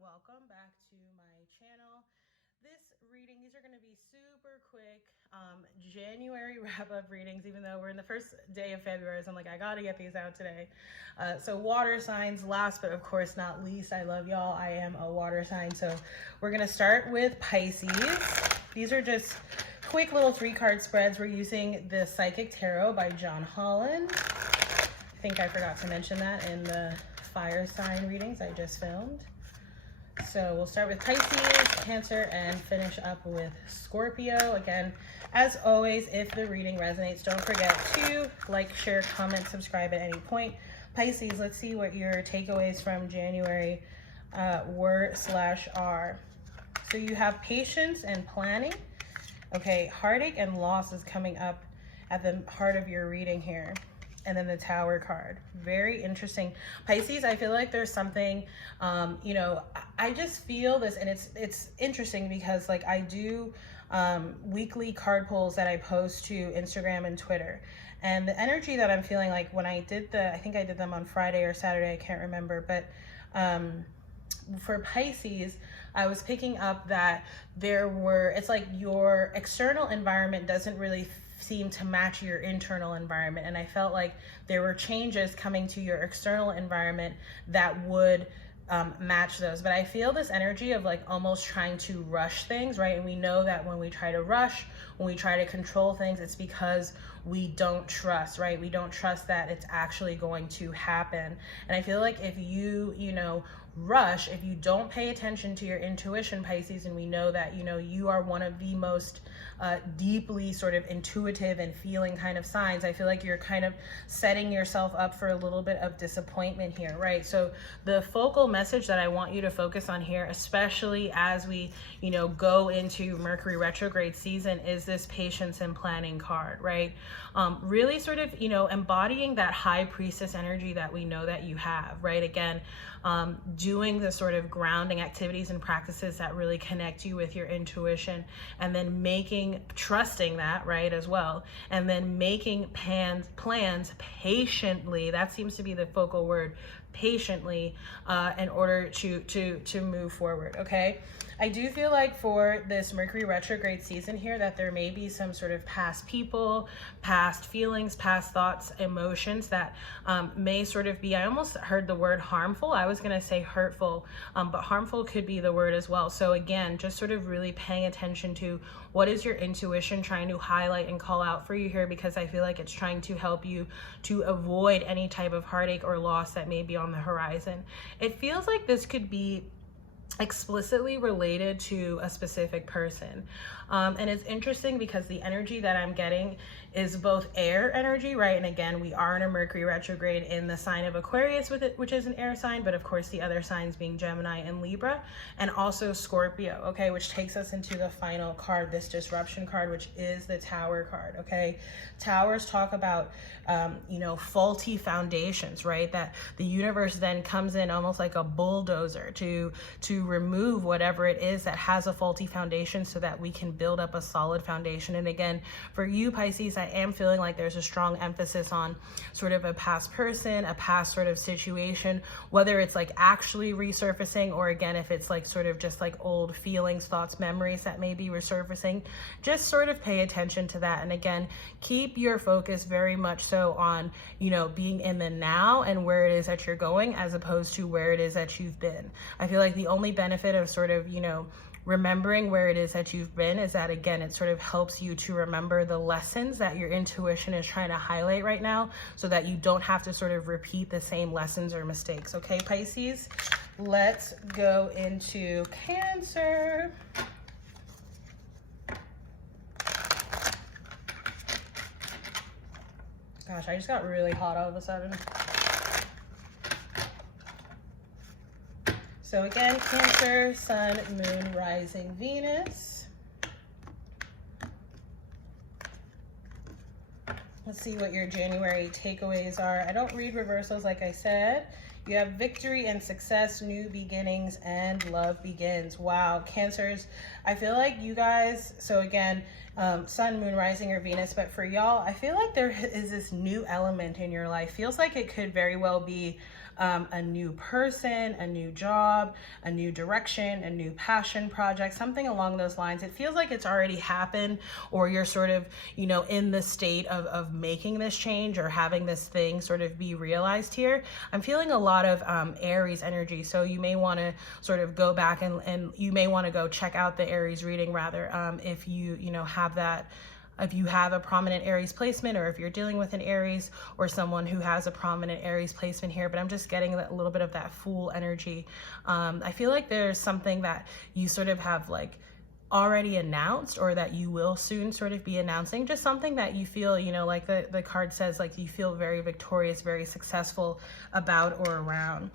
welcome back to my channel. These are going to be super quick January wrap-up readings, even though we're in the first day of February, so I'm like, I gotta get these out today. So water signs last, but of course not least. I love y'all. I am a water sign, so we're gonna start with Pisces. These are just quick little 3-card spreads. We're using the Psychic Tarot by John Holland. I think I forgot to mention that in the fire sign readings I just filmed. So we'll start with Pisces, Cancer, and finish up with Scorpio. Again, as always, if the reading resonates, don't forget to like, share, comment, subscribe at any point. Pisces, let's see what your takeaways from January were/are. So you have patience and planning. Okay, heartache and loss is coming up at the heart of your reading here. And then the Tower card. Very interesting. Pisces, I feel like there's something, I just feel this, and it's interesting because like I do weekly card pulls that I post to Instagram and Twitter. And the energy that I'm feeling, like when I did I think I did them on Friday or Saturday, I can't remember, but for Pisces, I was picking up that it's like your external environment doesn't really seem to match your internal environment. And I felt like there were changes coming to your external environment that would match those. But I feel this energy of like almost trying to rush things, right? And we know that when we try to rush, when we try to control things, it's because we don't trust, right? We don't trust that it's actually going to happen. And I feel like if you rush, if you don't pay attention to your intuition, Pisces, and we know that, you are one of the most deeply sort of intuitive and feeling kind of signs, I feel like you're kind of setting yourself up for a little bit of disappointment here, right? So the focal message that I want you to focus on here, especially as we, go into Mercury retrograde season, is this patience and planning card, right? Really sort of, embodying that high priestess energy that we know that you have, right? Again, doing the sort of grounding activities and practices that really connect you with your intuition, and then trusting that, right, as well, and then making plans patiently. That seems to be the focal word, patiently, in order to move forward. Okay, I do feel like for this Mercury retrograde season here that there may be some sort of past people, past feelings, past thoughts, emotions that may sort of be, I almost heard the word harmful. I was going to say hurtful, but harmful could be the word as well. So again, just sort of really paying attention to what is your intuition trying to highlight and call out for you here, because I feel like it's trying to help you to avoid any type of heartache or loss that may be on the horizon. It feels like this could be explicitly related to a specific person, and it's interesting because the energy that I'm getting is both air energy, right? And again, we are in a Mercury retrograde in the sign of Aquarius which is an air sign, but of course the other signs being Gemini and Libra, and also Scorpio, okay, which takes us into the final card, this disruption card, which is the Tower card. Okay, towers talk about faulty foundations, right? That the universe then comes in almost like a bulldozer to remove whatever it is that has a faulty foundation so that we can build up a solid foundation. And again, for you, Pisces, I am feeling like there's a strong emphasis on sort of a past person, a past sort of situation, whether it's like actually resurfacing, or again, if it's like sort of just like old feelings, thoughts, memories that may be resurfacing. Just sort of pay attention to that. And again, keep your focus very much so on, being in the now and where it is that you're going, as opposed to where it is that you've been. I feel like the only benefit of sort of, remembering where it is that you've been is that, again, it sort of helps you to remember the lessons that your intuition is trying to highlight right now, so that you don't have to sort of repeat the same lessons or mistakes. Okay, Pisces, let's go into Cancer. Gosh, I just got really hot all of a sudden. So again, Cancer, Sun, Moon, Rising, Venus. Let's see what your January takeaways are. I don't read reversals, like I said. You have victory and success, new beginnings, and love begins. Wow, Cancers, I feel like you guys, so again, Sun, Moon, Rising, or Venus, but for y'all, I feel like there is this new element in your life. Feels like it could very well be a new person, a new job, a new direction, a new passion project, something along those lines. It feels like it's already happened, or you're sort of, you know, in the state of making this change or having this thing sort of be realized here. I'm feeling a lot of Aries energy. So you may want to sort of go back and you may want to go check out the Aries reading rather, if you know, have that, if you have a prominent Aries placement, or if you're dealing with an Aries or someone who has a prominent Aries placement here. But I'm just getting a little bit of that Fool energy. I feel like there's something that you sort of have like already announced, or that you will soon sort of be announcing, just something that you feel, you know, like the card says, like you feel very victorious, very successful about or around.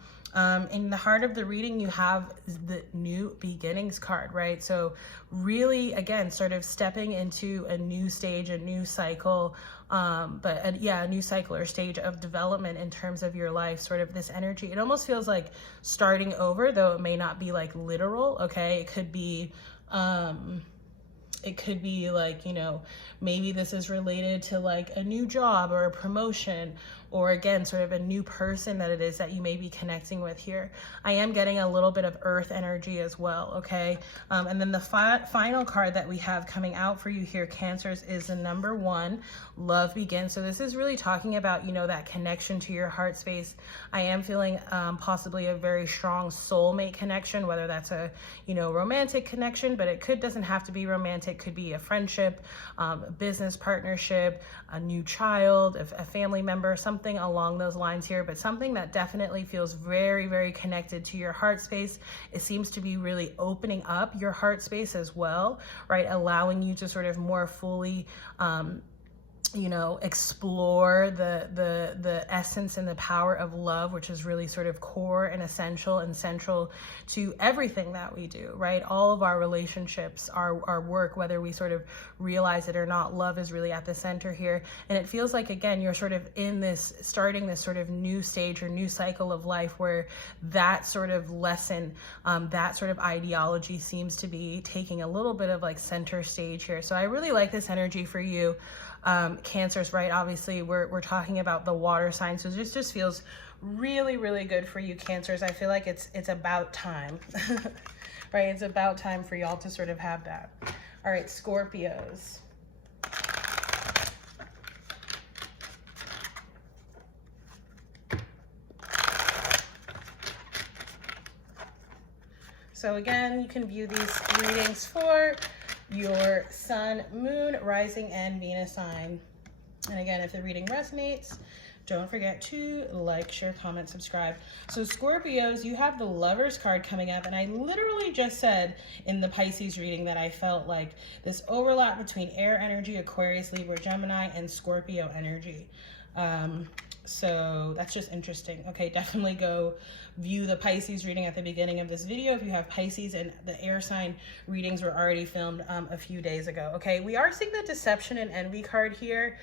In the heart of the reading, you have the New Beginnings card, right? So really, again, sort of stepping into a new stage, a new cycle, a new cycle or stage of development in terms of your life, sort of this energy. It almost feels like starting over, though it may not be like literal, okay? It could be like, you know, maybe this is related to like a new job or a promotion, or again, sort of a new person that it is that you may be connecting with here. I am getting a little bit of earth energy as well, okay? And then the final card that we have coming out for you here, Cancers, is the number 1, Love Begins. So this is really talking about, you know, that connection to your heart space. I am feeling possibly a very strong soulmate connection, whether that's a, you know, romantic connection, but it doesn't have to be romantic. Could be a friendship, a business partnership, a new child, a family member, something along those lines here, but something that definitely feels very, very connected to your heart space. It seems to be really opening up your heart space as well, right? Allowing you to sort of more fully, you know, explore the essence and the power of love, which is really sort of core and essential and central to everything that we do, right? All of our relationships, our work, whether we sort of realize it or not, love is really at the center here. And it feels like, again, you're sort of in this, starting this sort of new stage or new cycle of life where that sort of lesson, that sort of ideology seems to be taking a little bit of like center stage here. So I really like this energy for you. Cancers, right? Obviously we're talking about the water sign, so this just feels really, really good for you, Cancers. I feel like it's about time, right? It's about time for y'all to sort of have that. All right, Scorpios. So again, you can view these readings for your sun, moon, rising, and Venus sign. And again, if the reading resonates, don't forget to like, share, comment, subscribe. So Scorpios, you have the Lovers card coming up, and I literally just said in the Pisces reading that I felt like this overlap between air energy, Aquarius, Libra, Gemini, and Scorpio energy. So that's just interesting. Okay, definitely go view the Pisces reading at the beginning of this video if you have Pisces, and the air sign readings were already filmed a few days ago. Okay, we are seeing the Deception and Envy card here.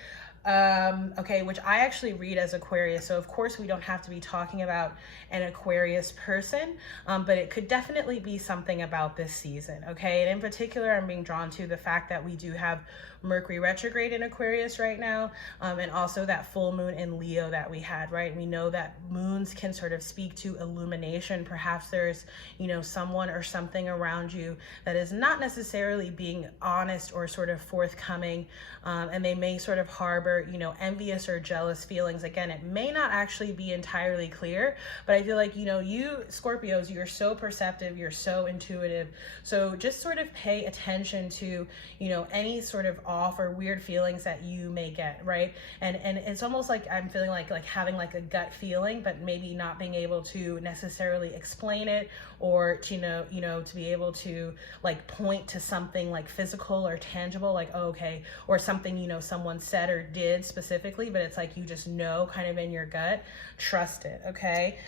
Okay, which I actually read as Aquarius, so of course we don't have to be talking about an Aquarius person, but it could definitely be something about this season, okay? And in particular, I'm being drawn to the fact that we do have Mercury retrograde in Aquarius right now, and also that full moon in Leo that we had, right? We know that moons can sort of speak to illumination. Perhaps there's, you know, someone or something around you that is not necessarily being honest or sort of forthcoming, and they may sort of harbor, you know, envious or jealous feelings. Again, it may not actually be entirely clear, but I feel like, you know, you Scorpios, you're so perceptive, you're so intuitive. So just sort of pay attention to, you know, any sort of off or weird feelings that you may get, right? And it's almost like I'm feeling like having like a gut feeling, but maybe not being able to necessarily explain it, or to to be able to like point to something like physical or tangible, like, oh, okay, or something, you know, someone said or did specifically, but it's like you just know kind of in your gut. Trust it, okay?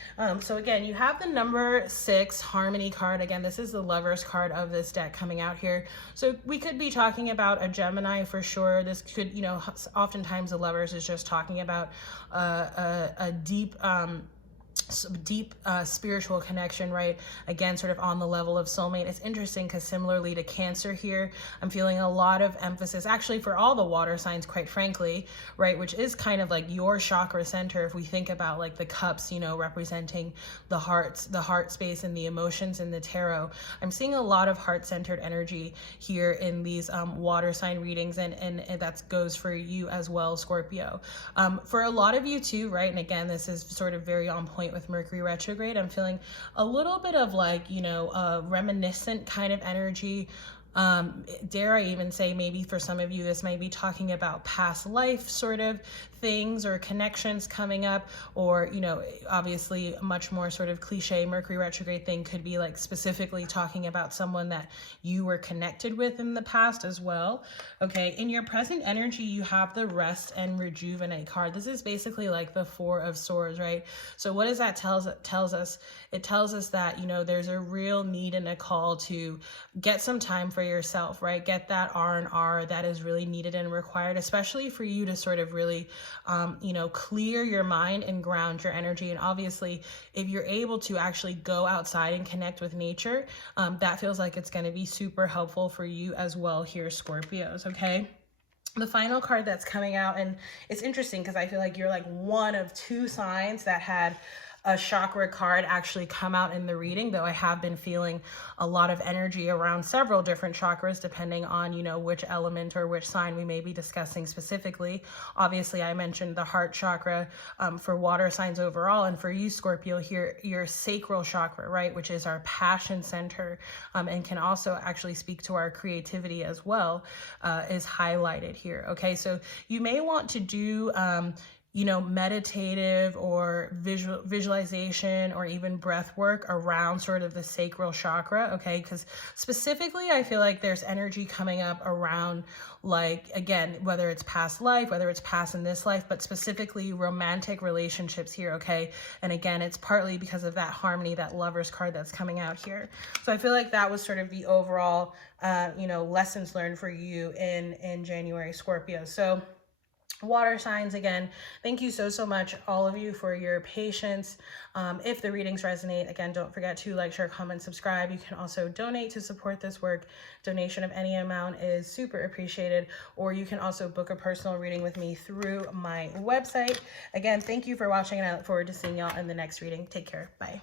So again, you have the number 6 Harmony card. Again, this is the Lovers card of this deck coming out here. So we could be talking about a Gemini for sure. This could, you know, oftentimes the Lovers is just talking about a deep deep spiritual connection, right? Again, sort of on the level of soulmate. It's interesting because similarly to Cancer here, I'm feeling a lot of emphasis actually for all the water signs, quite frankly, right? Which is kind of like your chakra center. If we think about like the cups, you know, representing the hearts, the heart space and the emotions in the tarot, I'm seeing a lot of heart-centered energy here in these water sign readings, and that goes for you as well, Scorpio. For a lot of you too, right? And again, this is sort of very on point with Mercury retrograde. I'm feeling a little bit of like, you know, reminiscent kind of energy. Dare I even say, maybe for some of you, this might be talking about past life sort of things or connections coming up, or, you know, obviously a much more sort of cliche Mercury retrograde thing could be like specifically talking about someone that you were connected with in the past as well. Okay, in your present energy, you have the rest and rejuvenate card. This is basically like the Four of Swords, right? So what does that tells us? It tells us that, you know, there's a real need and a call to get some time for yourself, right? Get that R&R that is really needed and required, especially for you to sort of really, you know, clear your mind and ground your energy. And obviously, if you're able to actually go outside and connect with nature, that feels like it's going to be super helpful for you as well here, Scorpios, okay? The final card that's coming out, and it's interesting because I feel like you're like one of two signs that had a chakra card actually come out in the reading, though I have been feeling a lot of energy around several different chakras depending on, you know, which element or which sign we may be discussing specifically. Obviously, I mentioned the heart chakra for water signs overall, and for you, Scorpio, here, your sacral chakra, right, which is our passion center, and can also actually speak to our creativity as well, is highlighted here. Okay, so you may want to do you know, meditative or visualization or even breath work around sort of the sacral chakra, okay? Because specifically, I feel like there's energy coming up around, like, again, whether it's past life, whether it's past in this life, but specifically romantic relationships here, okay? And again, it's partly because of that harmony, that Lovers card that's coming out here. So I feel like that was sort of the overall, you know, lessons learned for you in January, Scorpio. So water signs, again, thank you so much, all of you, for your patience. If the readings resonate, again, don't forget to like, share, comment, subscribe. You can also donate to support this work. Donation of any amount is super appreciated, or you can also book a personal reading with me through my website. Again, thank you for watching, and I look forward to seeing y'all in the next reading. Take care. Bye.